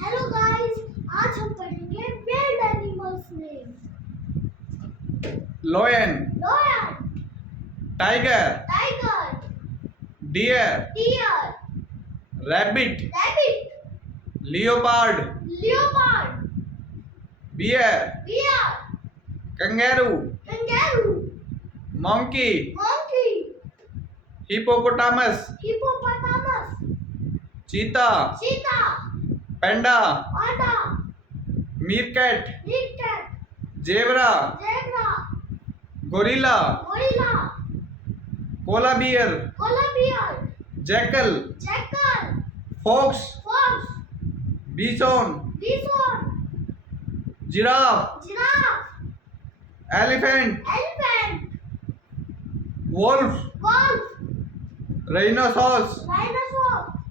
Hello guys, आज हम पढ़ेंगे wild animals name. Lion, lion, tiger, tiger, deer, deer, rabbit, rabbit, leopard, leopard, bear, bear, kangaroo, kangaroo, monkey, monkey, hippopotamus, hippopotamus, cheetah, cheetah, panda, panda, meerkat, meerkat, zebra, zebra, gorilla, gorilla, koala bear, koala bear, jackal, jackal, fox, fox, bison, bison, giraffe, giraffe, elephant, elephant, wolf, wolf, rhinoceros, dinosaur,